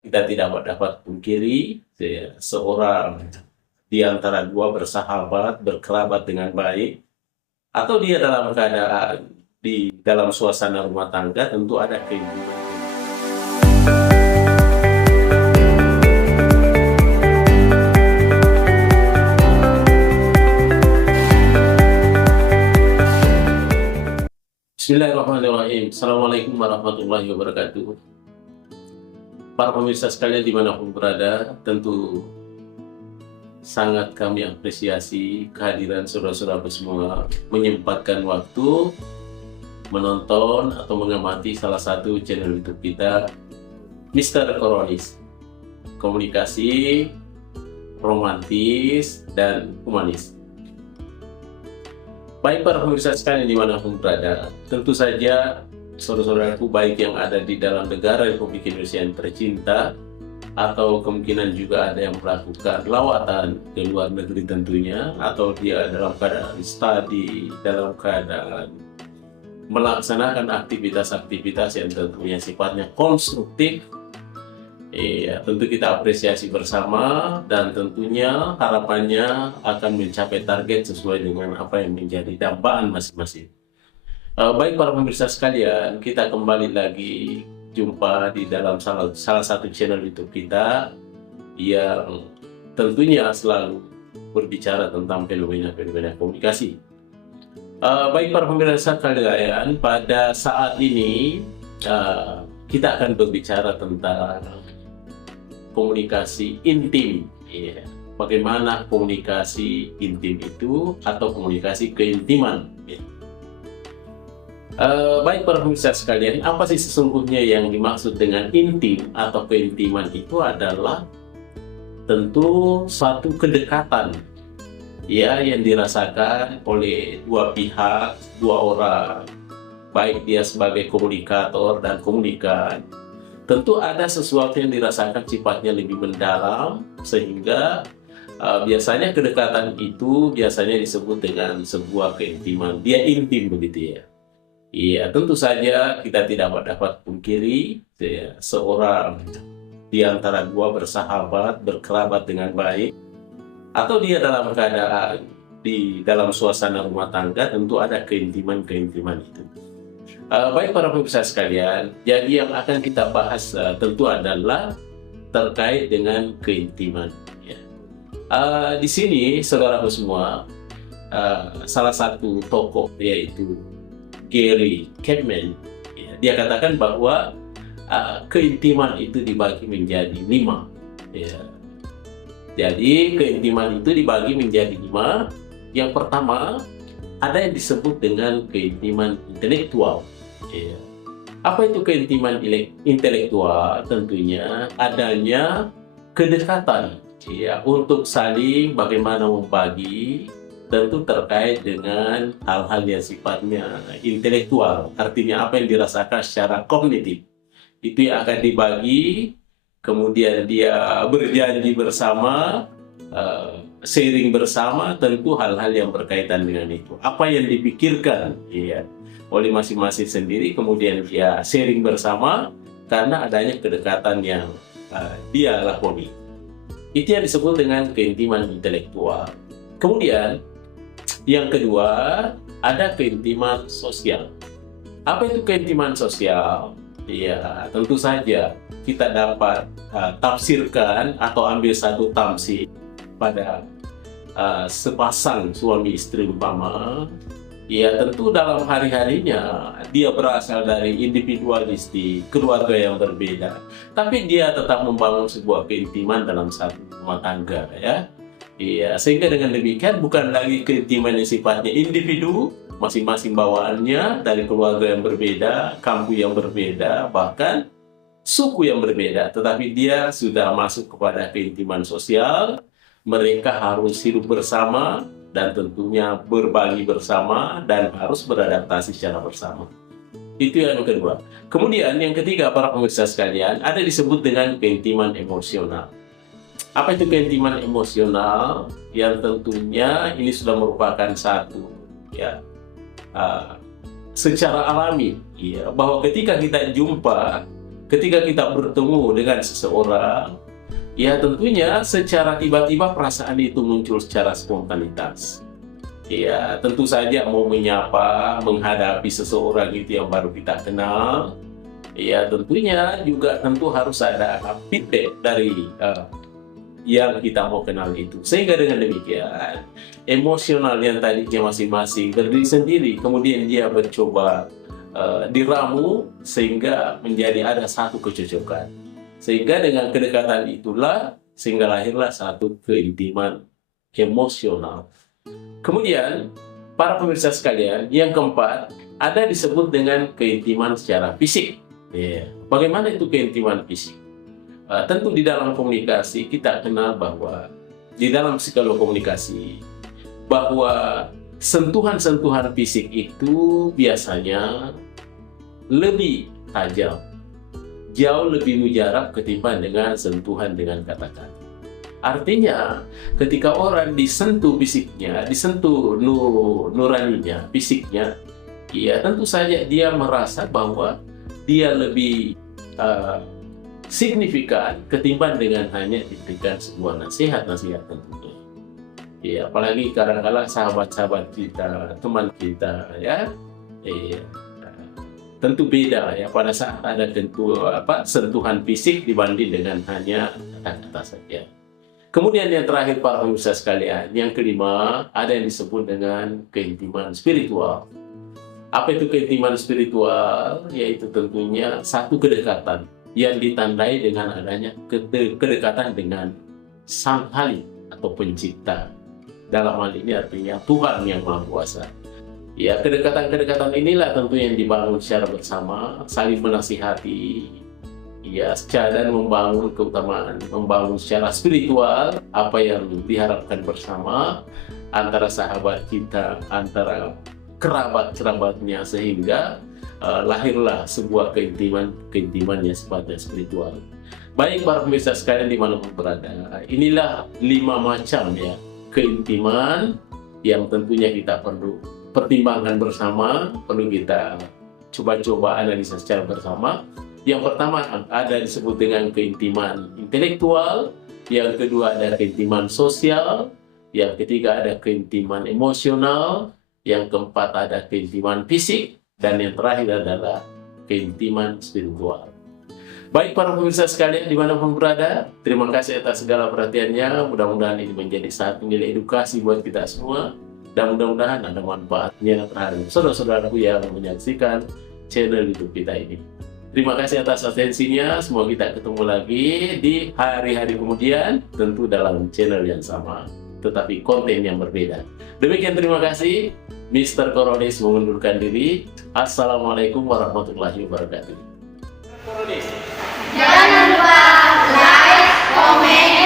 Kita tidak dapat pungkiri seorang di antara dua bersahabat, berkerabat dengan baik, atau dia dalam keadaan di dalam suasana rumah tangga, tentu ada keinginan. Bismillahirrahmanirrahim. Assalamualaikum warahmatullahi wabarakatuh. Para pemirsa sekalian dimanapun berada, tentu sangat kami apresiasi kehadiran saudara-saudara semua menyempatkan waktu menonton atau mengamati salah satu channel YouTube kita, Mister Koronis. Komunikasi romantis dan humanis. Baik para pemirsa sekalian dimanapun berada, tentu saja saudara-saudaraku baik yang ada di dalam negara Republik Indonesia yang tercinta, atau kemungkinan juga ada yang melakukan lawatan ke luar negeri tentunya, atau dia dalam keadaan studi, dalam keadaan melaksanakan aktivitas-aktivitas yang tentunya sifatnya konstruktif. Tentu kita apresiasi bersama, dan tentunya harapannya akan mencapai target sesuai dengan apa yang menjadi dambaan masing-masing. Baik para pemirsa sekalian, kita kembali lagi jumpa di dalam salah satu channel YouTube kita yang tentunya selalu berbicara tentang fenomena-fenomena komunikasi. Baik para pemirsa sekalian, pada saat ini kita akan berbicara tentang komunikasi intim. Bagaimana komunikasi intim itu, atau komunikasi keintiman. Baik para pemirsa sekalian, apa sih sesungguhnya yang dimaksud dengan intim atau keintiman? Itu adalah tentu suatu kedekatan yang dirasakan oleh dua pihak, dua orang, baik dia sebagai komunikator dan komunikan. Tentu ada sesuatu yang dirasakan sifatnya lebih mendalam, sehingga biasanya kedekatan itu biasanya disebut dengan sebuah keintiman. Dia intim begitu ya. Iya, tentu saja kita tidak dapat pungkiri seorang di antara dua bersahabat, berkerabat dengan baik, atau dia dalam keadaan di dalam suasana rumah tangga, tentu ada keintiman-keintiman itu. Baik para pemirsa sekalian, jadi yang akan kita bahas tentu adalah terkait dengan keintiman. Di sini saudaraku semua, salah satu tokoh yaitu Gary Chapman, dia katakan bahwa keintiman itu dibagi menjadi 5. Jadi keintiman itu dibagi menjadi 5. Yang pertama, ada yang disebut dengan keintiman intelektual. Apa itu keintiman intelektual? Tentunya adanya kedekatan untuk saling bagaimana membagi, tentu terkait dengan hal-hal yang sifatnya intelektual. Artinya apa yang dirasakan secara kognitif itu yang akan dibagi, kemudian dia berjanji bersama, sharing bersama, tentu hal-hal yang berkaitan dengan itu. Apa yang dipikirkan oleh masing-masing sendiri, kemudian dia sharing bersama karena adanya kedekatan yang dia lakoni. Itu yang disebut dengan keintiman intelektual. Kemudian yang kedua, ada keintiman sosial. Apa itu keintiman sosial? Ya, tentu saja kita dapat tafsirkan atau ambil satu tamsil pada sepasang suami istri umpama. Ya, tentu dalam hari-harinya dia berasal dari individualistik, keluarga yang berbeda, tapi dia tetap membangun sebuah keintiman dalam satu rumah tangga ya. Iya, sehingga dengan demikian bukan lagi keintiman yang sifatnya individu, masing-masing bawaannya dari keluarga yang berbeda, kampung yang berbeda, bahkan suku yang berbeda, tetapi dia sudah masuk kepada keintiman sosial. Mereka harus hidup bersama dan tentunya berbagi bersama dan harus beradaptasi secara bersama. Itu yang kedua. Kemudian yang ketiga para pemirsa sekalian, ada disebut dengan keintiman emosional. Apa itu keintiman emosional? Yang tentunya ini sudah merupakan satu secara alami bahwa ketika kita jumpa ketika kita bertemu dengan seseorang, ya tentunya secara tiba-tiba perasaan itu muncul secara spontanitas. Ya, tentu saja mau menyapa, menghadapi seseorang itu yang baru kita kenal, ya tentunya juga tentu harus ada feedback dari yang kita mau kenal itu. Sehingga dengan demikian, emosional yang tadinya masing-masing berdiri sendiri, kemudian dia mencoba diramu sehingga menjadi ada satu kecocokan. Sehingga dengan kedekatan itulah, sehingga lahirlah satu keintiman emosional. Kemudian, para pemirsa sekalian, yang keempat, ada disebut dengan keintiman secara fisik. Bagaimana itu keintiman fisik? Tentu di dalam komunikasi kita kenal bahwa di dalam psikologi komunikasi bahwa sentuhan-sentuhan fisik itu biasanya lebih tajam, jauh lebih mujarab ketimbang dengan sentuhan dengan kata-kata. Artinya, ketika orang disentuh fisiknya, disentuh nuraninya, fisiknya, ya tentu saja dia merasa bahwa dia lebih signifikan ketimbang dengan hanya diberikan sebuah nasihat tentunya. Ya, apalagi kadang-kadang sahabat-sahabat kita, teman kita, ya, tentu beda ya pada saat ada sentuhan fisik dibanding dengan hanya kata-kata saja. Kemudian yang terakhir para pemirsa sekalian, yang kelima ada yang disebut dengan keintiman spiritual. Apa itu keintiman spiritual? Yaitu tentunya satu kedekatan yang ditandai dengan adanya kedekatan dengan Sang Khalik atau Pencipta. Dalam hal ini artinya Tuhan yang Maha Kuasa. Ya, kedekatan-kedekatan inilah tentu yang dibangun secara bersama, saling menasihati, ya, dan membangun keutamaan, membangun secara spiritual apa yang diharapkan bersama antara sahabat kita, antara kerabat-kerabatnya, sehingga lahirlah sebuah keintiman yang sifatnya spiritual. Baik para pemirsa sekalian dimanapun berada, inilah 5 macam ya keintiman yang tentunya kita perlu pertimbangkan bersama, perlu kita coba-coba analisa secara bersama. Yang pertama ada disebut dengan keintiman intelektual, yang kedua ada keintiman sosial, yang ketiga ada keintiman emosional, yang keempat ada keintiman fisik, dan yang terakhir adalah keintiman spiritual. Baik para pemirsa sekalian dimanapun berada, terima kasih atas segala perhatiannya. Mudah-mudahan ini menjadi satu nilai edukasi buat kita semua, dan mudah-mudahan ada manfaatnya terhadap saudara-saudaraku yang menyaksikan channel YouTube kita ini. Terima kasih atas atensinya. Semoga kita ketemu lagi di hari-hari kemudian, tentu dalam channel yang sama, tetapi konten yang berbeda. Demikian, terima kasih. Mr. Koronis mengundurkan diri. Assalamualaikum warahmatullahi wabarakatuh. Koronis. Jangan lupa like, komen,